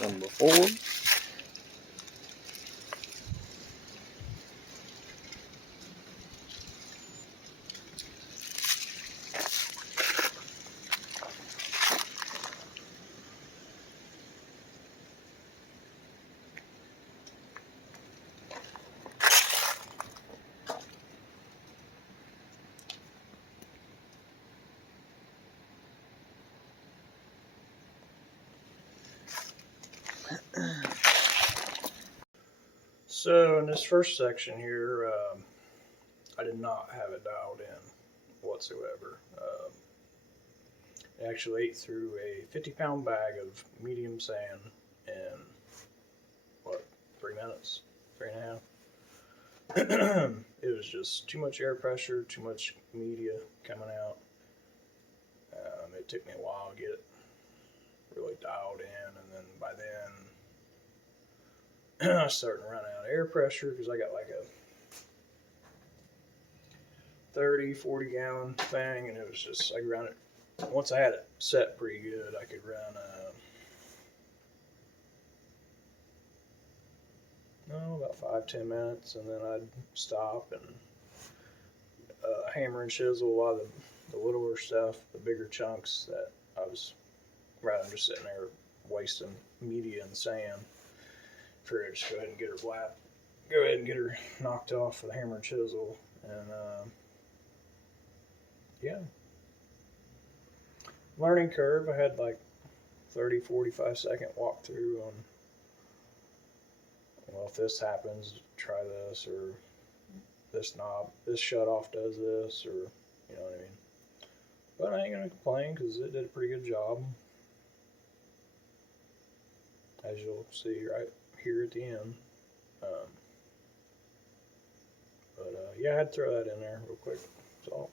Number 4. So in this first section here, I did not have it dialed in whatsoever. It actually ate through a 50-pound bag of medium sand in, what, 3 minutes? 3.5? It was just too much air pressure, too much media coming out. It took me a while to get it really dialed in, and then by then I was starting to run out of air pressure because I got like a 30-40 gallon thing, and it was just, I could run it, once I had it set pretty good, I could run about 5-10 minutes, and then I'd stop and hammer and chisel a lot of the littler stuff, the bigger chunks that I was, rather than just sitting there wasting media and sand. For just go ahead and get her flat, go ahead and get her knocked off with a hammer and chisel, and yeah. Learning curve, I had like 30-45 second walkthrough on, well, if this happens, try this, or this knob, this shut off does this, or you know what I mean. But I ain't gonna complain because it did a pretty good job, as you'll see right here at the end. Yeah, I had to throw that in there real quick. That's all.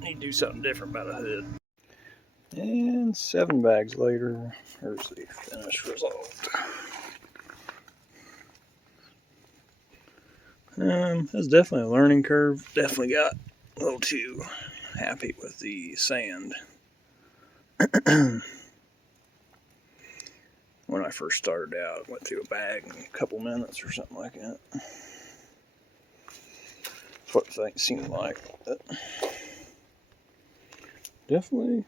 Need to do something different about a hood. And 7 bags later, here's the finished result. That's definitely a learning curve. Definitely got a little too happy with the sand. When I first started out, went through a bag in a couple minutes or something like that. That's what things seemed like. But definitely.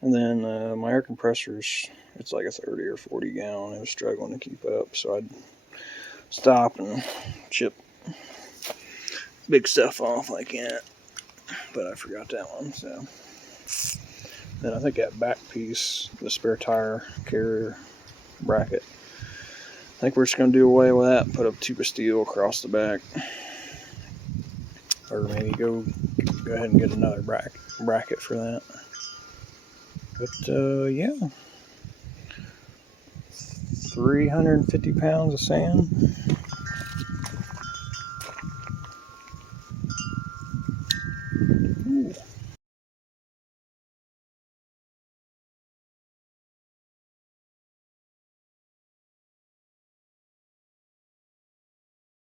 And then my air compressors, it's like a 30 or 40 gallon. It was struggling to keep up, so I'd stop and chip big stuff off like that. But I forgot that one, so. Then I think that back piece, the spare tire carrier bracket, I think we're just going to do away with that and put a tube of steel across the back. Or maybe go ahead and get another bracket for that. But yeah, 350 pounds of sand.